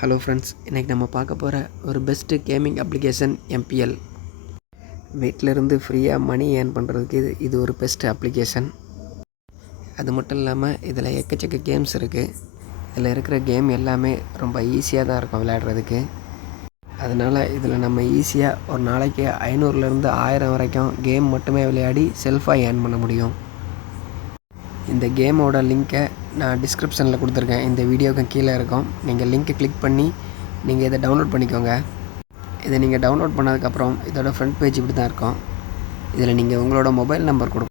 Hello friends இன்றைக்கி நம்ம பார்க்க போகிற ஒரு பெஸ்ட்டு கேமிங் அப்ளிகேஷன் எம்பிஎல் வீட்டிலேருந்து ஃப்ரீயாக மணி ஏர்ன் பண்ணுறதுக்கு இது இது ஒரு பெஸ்ட் அப்ளிகேஷன் அது மட்டும் இல்லாமல் இதில் எக்கச்சக்க கேம்ஸ் இருக்குது இதில் இருக்கிற கேம் எல்லாமே ரொம்ப ஈஸியாக தான் இருக்கும் விளையாடுறதுக்கு. அதனால் இதில் நம்ம ஈஸியாக ஒரு நாளைக்கு ஐநூறுலேருந்து ஆயிரம் வரைக்கும் கேம் மட்டுமே விளையாடி செல்ஃபாக ஏர்ன் பண்ண முடியும். இந்த கேமோட லிங்க்கை நான் டிஸ்கிரிப்ஷனில் கொடுத்துருக்கேன். இந்த வீடியோக்கு கீழே இருக்கும். நீங்கள் லிங்க்கை கிளிக் பண்ணி நீங்கள் இதை டவுன்லோட் பண்ணிக்கோங்க. இதை நீங்கள் டவுன்லோட் பண்ணதுக்கப்புறம் இதோட ஃப்ரண்ட் பேஜ் இப்படி தான் இருக்கும். இதில் நீங்கள் உங்களோட மொபைல் நம்பர் கொடுக்கும்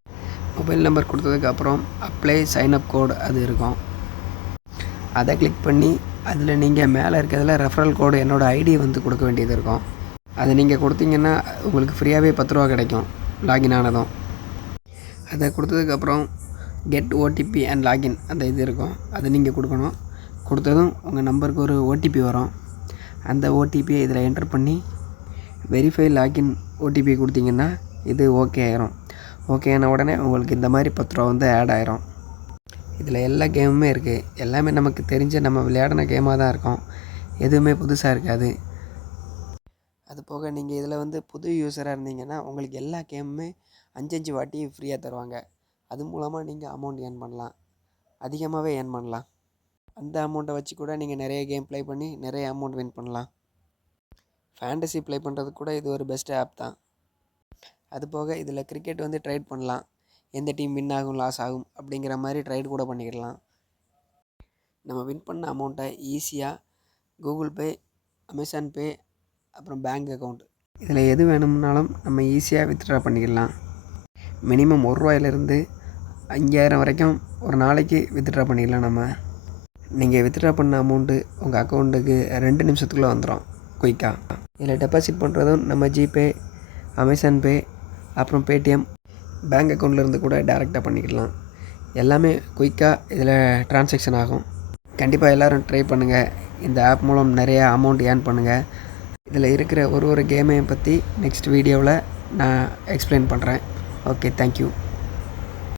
மொபைல் நம்பர் கொடுத்ததுக்கப்புறம் அப்ளை சைன் அப் கோடு அது இருக்கும். அதை கிளிக் பண்ணி அதில் நீங்கள் மேலே இருக்கிறதுல ரெஃபரல் கோடு என்னோடய ஐடி வந்து கொடுக்க வேண்டியது இருக்கும். அதை நீங்கள் கொடுத்தீங்கன்னா உங்களுக்கு ஃப்ரீயாகவே பத்து ரூபா கிடைக்கும் லாகின் ஆனதும். அதை கொடுத்ததுக்கப்புறம் கெட் ஓடிபி அண்ட் லாகின் அந்த இது இருக்கும். அதை நீங்கள் கொடுக்கணும். கொடுத்ததும் உங்கள் நம்பருக்கு ஒரு ஓடிபி வரும். அந்த ஓடிபியை இதில் என்டர் பண்ணி வெரிஃபை லாகின் ஓடிபி கொடுத்தீங்கன்னா இது ஓகே ஆயிரும். ஓகே ஆன உடனே உங்களுக்கு இந்த மாதிரி பத்து ரூபா வந்து ஆட் ஆயிரும். இதில் எல்லா கேமுமே இருக்குது எல்லாமே நமக்கு தெரிஞ்ச நம்ம விளையாடின கேமாக தான் இருக்கும். எதுவுமே புதுசாக இருக்காது. அது போக நீங்கள் இதில் வந்து புது யூஸராக இருந்தீங்கன்னா உங்களுக்கு எல்லா கேமுமே அஞ்சு அஞ்சு வாட்டி ஃப்ரீயாக தருவாங்க. அது மூலமாக நீங்கள் அமௌண்ட் ஏர்ன் பண்ணலாம். அதிகமாகவே ஏர்ன் பண்ணலாம். அந்த அமௌண்ட்டை வச்சு கூட நீங்கள் நிறைய கேம் ப்ளே பண்ணி நிறைய அமௌண்ட் வின் பண்ணலாம். ஃபேண்டசி ப்ளே பண்ணுறதுக்கு கூட இது ஒரு பெஸ்ட் ஆப் தான். அது போக இதில் கிரிக்கெட் வந்து ட்ரைட் பண்ணலாம். எந்த டீம் வின் ஆகும் லாஸ் ஆகும் அப்படிங்கிற மாதிரி ட்ரைட் கூட பண்ணிக்கிடலாம். நம்ம வின் பண்ண அமௌண்ட்டை ஈஸியாக கூகுள் பே அமேசான் பே அப்புறம் பேங்க் அக்கௌண்ட் இதில் எது வேணும்னாலும் நம்ம ஈஸியாக வித்ட்ரா பண்ணிக்கலாம் மினிமம் ஒரு ரூபாயிலிருந்து அஞ்சாயிரம் வரைக்கும் ஒரு நாளைக்கு வித்ட்ரா பண்ணிக்கலாம் நம்ம. நீங்கள் வித்ட்ரா பண்ண அமௌண்ட்டு உங்கள் அக்கௌண்ட்டுக்கு ரெண்டு நிமிஷத்துக்குள்ளே வந்துடும் குயிக்காக இதில் டெபாசிட் பண்ணுறதும் நம்ம ஜிபே அமேசான் பே அப்புறம் பேடிஎம் பேங்க் அக்கௌண்ட்லேருந்து கூட டேரெக்டாக பண்ணிக்கலாம். எல்லாமே குயிக்காக இதில் ட்ரான்சாக்ஷன் ஆகும். கண்டிப்பாக எல்லோரும் ட்ரை பண்ணுங்கள் இந்த ஆப் மூலம் நிறையா அமௌண்ட் ஏர்ன் பண்ணுங்கள் இதில் இருக்கிற ஒரு ஒரு கேமையும் பற்றி நெக்ஸ்ட் வீடியோவில் நான் எக்ஸ்பிளைன் பண்ணுறேன் ஓகே தேங்க்யூ